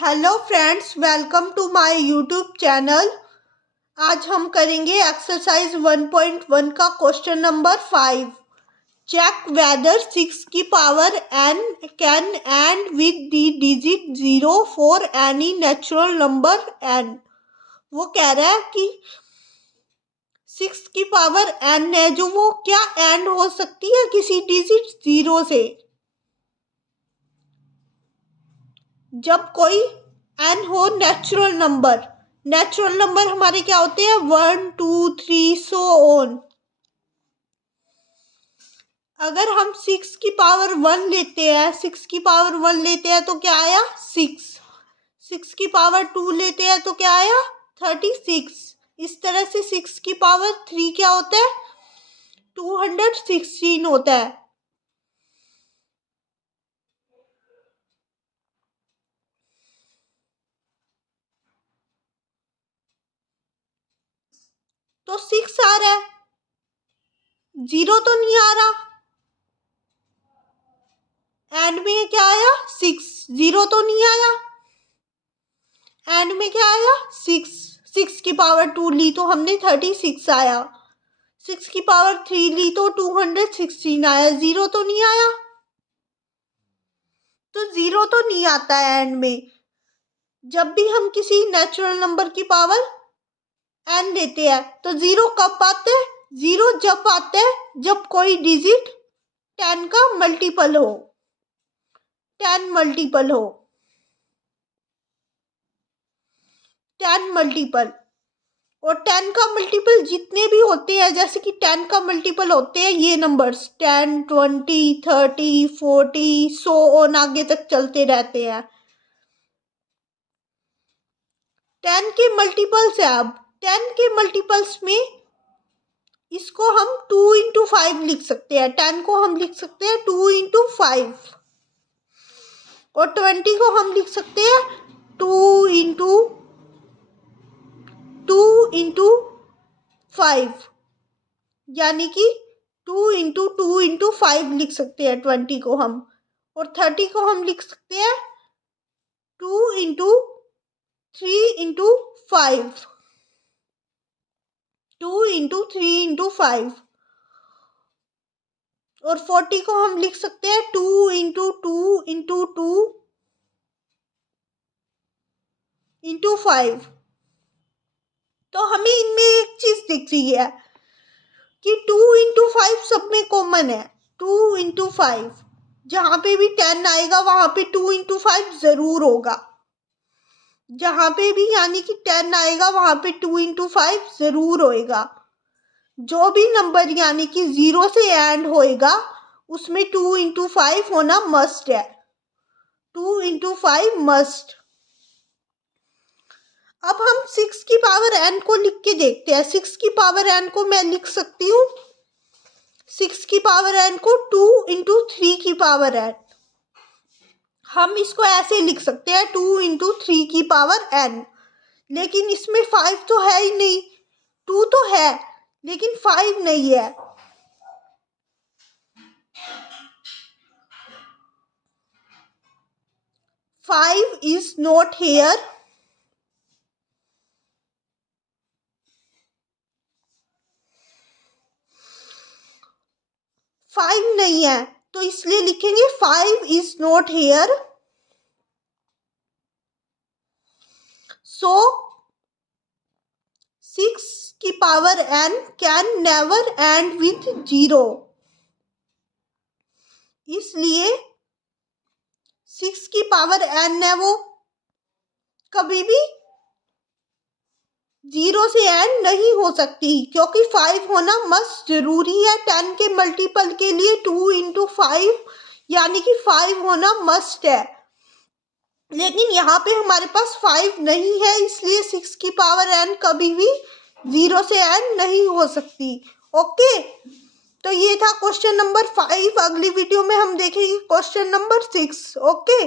Hello friends, welcome to my YouTube channel. आज हम करेंगे एक्सरसाइज 1.1 का क्वेश्चन नंबर 5। चेक वेदर 6 की power n can and with the digit 0 for any natural number n। वो कह रहा है कि 6 की पावर n है जो वो क्या एंड हो सकती है किसी डिजिट 0 से। जब कोई n हो नेचुरल नंबर हमारे क्या होते हैं 1 2 3 सो ऑन। अगर हम 6 की पावर 1 लेते हैं तो क्या आया 6। 6 की पावर 2 लेते हैं तो क्या आया 36। इस तरह से 6 की पावर 3 क्या होता है 216 होता है। तो 6 आ रहा है, 0 तो नहीं आ रहा। एंड में क्या आया 6, 0 तो नहीं आया। एंड में क्या आया 6। 6 की पावर 2 ली तो हमने 36 आया। 6 की पावर 3 ली तो 216 आया। 0 तो नहीं आया। तो 0 तो नहीं आता है एंड में। जब भी हम किसी नेचुरल नंबर की पावर n लेते हैं तो 0 कब आते हैं 0 जब आता है जब कोई डिजिट 10 का मल्टीपल हो। 10 मल्टीपल और 10 का मल्टीपल जितने भी होते हैं, जैसे कि 10 का मल्टीपल होते हैं ये नंबर्स 10 20 30 40 सो ऑन आगे तक चलते रहते हैं। 10 के मल्टीपल्स है। अब 10 के मल्टीपल्स में इसको हम 2 इंटू 5 लिख सकते हैं। 10 को हम लिख सकते हैं 2 इंटू 5 और 20 को हम लिख सकते हैं 2 इंटू 5, यानी कि 2 इंटू 5 लिख सकते हैं 20 को हम। और 30 को हम लिख सकते हैं 2 इंटू 3 इंटू 5, 2 इंटू 3 इंटू 5। और 40 को हम लिख सकते हैं 2 इंटू 2 इंटू 2 इंटू 5। तो हमें इनमें एक चीज दिख रही है कि 2 इंटू 5 सब में कॉमन है। 2 इंटू 5 जहां पे भी 10 आएगा वहां पे 2 इंटू 5 जरूर होगा। जहां पे भी यानी कि 10 आएगा वहां पे 2 इंटू 5 जरूर होएगा। जो भी नंबर यानी कि 0 से एंड होएगा उसमें 2 इंटू 5 होना मस्ट है। 2 इंटू 5 मस्ट। अब हम 6 की पावर n को लिख के देखते हैं। 6 की पावर n को मैं लिख सकती हूँ 6 की पावर n को 2 इंटू 3 की पावर n। हम इसको ऐसे लिख सकते हैं 2 इंटू 3 की पावर n। लेकिन इसमें 5 तो है ही नहीं। 2 तो है लेकिन 5 नहीं है। Five is not here. 5 नहीं है तो इसलिए लिखेंगे 5 is not here. So 6 की power n can never end with 0. इसलिए 6 की पावर n है वो कभी भी 0 से एंड नहीं हो सकती, क्योंकि 5 होना मस्ट जरूरी है। 10 के मल्टीपल के लिए 2 इंटू 5 यानी कि 5 होना मस्ट है। लेकिन यहाँ पे हमारे पास 5 नहीं है, इसलिए 6 की पावर n कभी भी 0 से एंड नहीं हो सकती। ओके, तो ये था क्वेश्चन नंबर 5। अगली वीडियो में हम देखेंगे क्वेश्चन नंबर 6। ओके।